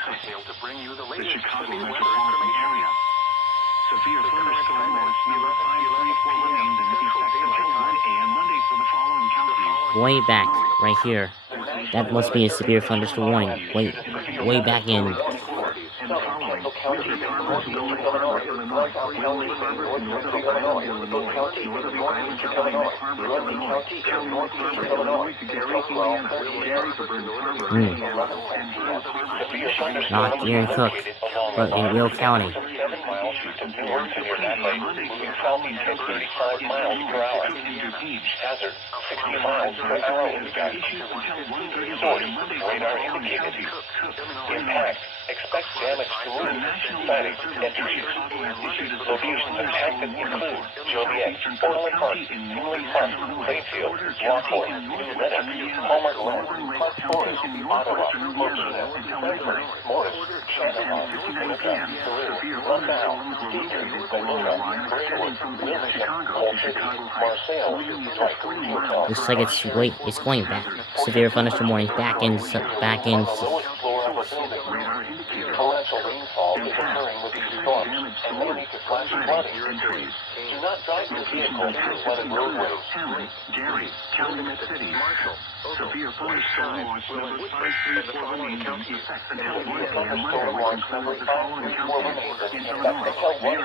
to bring you the latest Chicago severe weather metropolitan information. area. Severe thunderstorm watch number 534 remains in effect until 1 a.m. Monday for the following counties. Way back, right here. That must be a severe thunderstorm warning. Way back in. And the following, River Harbor, North Harbor, Illinois, Williams Harbor, Northern Ireland, Illinois, Northern Ireland, Calumet Harbor, Illinois, Calumet Harbor, Illinois, to Gary, Indiana, Gary to Burns Harbor, Indiana, and Burns Harbor. Not Gary Cook, but in Will County. 7 miles east of Newark to near Napa, moving southeast at 35 miles per hour. Hazard, 60 miles per hour wind gusts. Source, radar indicated. Impact, expect damage to roofs, siding, and trees. Locations impacted include Joliet, Orland Park, Tinley Park, Clayfield, Lockport, New Reddick, Palmer Glen, Park Forest, Ottawa, Mokina, Franklin, Morris, Chanhassen, Utica, Peru, LaSalle, Eastern, Monona, Greenwood, Wilmington, Coal City, Marseille, Rikers, Looks like it's going back. Severe thunderstorm warnings back in. Lowest floor opportunity. Torrential rainfall is occurring with these storms and may lead to flash flooding. Do not drive your vehicle through flooded roadways. Gary, Calumet City, Marshall, severe thunderstorm watch number 534 remains in effect until 1 a.m. Monday, which includes the following counties. Illinois,